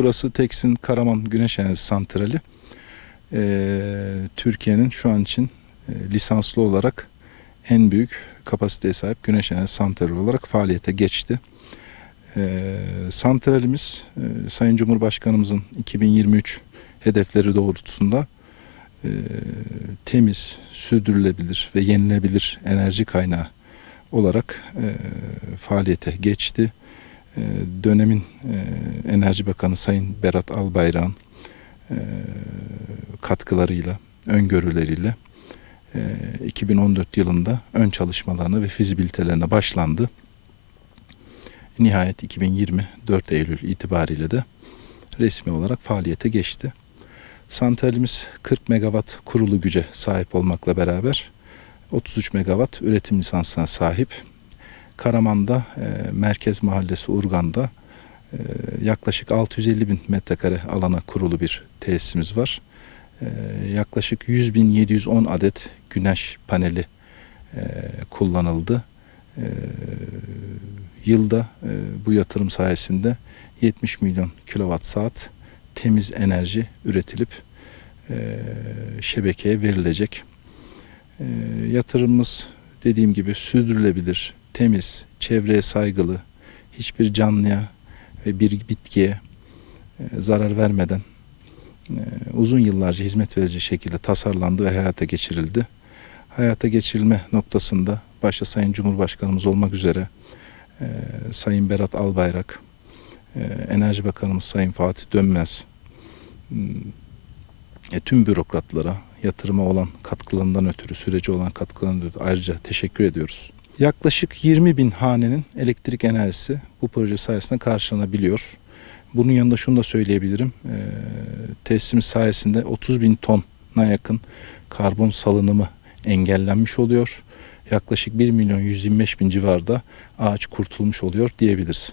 Burası Teksin Karaman Güneş Enerjisi Santrali. Ee, Türkiye'nin şu an için e, lisanslı olarak en büyük kapasiteye sahip güneş enerjisi santrali olarak faaliyete geçti. Ee, santralimiz e, Sayın Cumhurbaşkanımızın 2023 hedefleri doğrultusunda e, temiz, sürdürülebilir ve yenilebilir enerji kaynağı olarak e, faaliyete geçti. E, dönemin e, Enerji Bakanı Sayın Berat Albayrak'ın e, katkılarıyla, öngörüleriyle e, 2014 yılında ön çalışmalarına ve fizibilitelerine başlandı. Nihayet 2020 4 Eylül itibariyle de resmi olarak faaliyete geçti. Santralimiz 40 megawatt kurulu güce sahip olmakla beraber 33 megawatt üretim lisansına sahip. Karaman'da e, Merkez Mahallesi Urgan'da e, yaklaşık 650 bin metrekare alana kurulu bir tesisimiz var. E, yaklaşık 100 bin 710 adet güneş paneli e, kullanıldı. E, yılda e, bu yatırım sayesinde 70 milyon kilowatt saat temiz enerji üretilip e, şebekeye verilecek. E, yatırımımız dediğim gibi sürdürülebilir, temiz, çevreye saygılı, hiçbir canlıya ve bir bitkiye e, zarar vermeden e, uzun yıllarca hizmet verici şekilde tasarlandı ve hayata geçirildi. Hayata geçirilme noktasında başta Sayın Cumhurbaşkanımız olmak üzere e, Sayın Berat Albayrak, Enerji Bakanımız Sayın Fatih Dönmez, m, e, tüm bürokratlara yatırıma olan katkılarından ötürü, süreci olan katkılarından ötürü ayrıca teşekkür ediyoruz. Yaklaşık 20 bin hanenin elektrik enerjisi bu proje sayesinde karşılanabiliyor. Bunun yanında şunu da söyleyebilirim. E, tesisimiz sayesinde 30 bin tona yakın karbon salınımı engellenmiş oluyor. Yaklaşık 1 milyon 125 bin civarda ağaç kurtulmuş oluyor diyebiliriz.